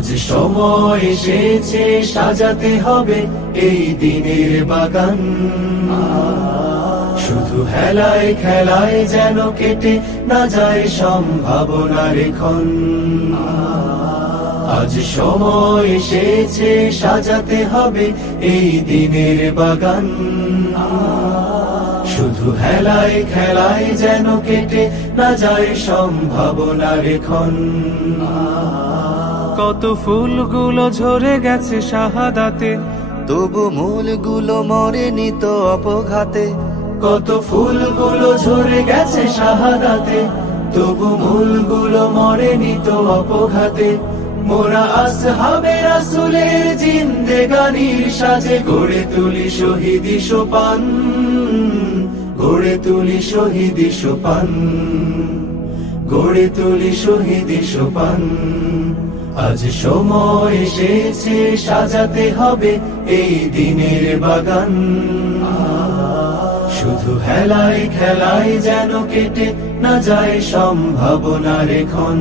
আজ সময় এসেছে সাজাতে হবে এই দিনের বাগান। শুধু হেলায় খেলায় যেন কেটে না যায় সম্ভাবনার ক্ষণ। আজ সময় এসেছে সাজাতে হবে এই দিনের বাগান। শুধু হেলায় খেলায় যেন কেটে না যায় সম্ভাবনার ক্ষণ। কত ফুলগুলো ঝরে গেছে শাহাদাতে, তবু মূলগুলো মরেনি তো অপঘাতে। কত ফুলগুলো ঝরে গেছে শাহাদাতে, তবু মূলগুলো মরেনি তো অপঘাতে। মোরা আসহাবে রাসূলের জিন্দেগানির সাজে গড়ে তুলি শহীদি সোপান, গড়ে তুলি শহীদি সোপান, গড়ে তুলি শহীদি সোপান। আজ সময় এসেছে সাজাতে হবে এই দিনের বাগান। শুধু হেলায় খেলায় যেন কেটে না যায় সম্ভাবনার ক্ষণ।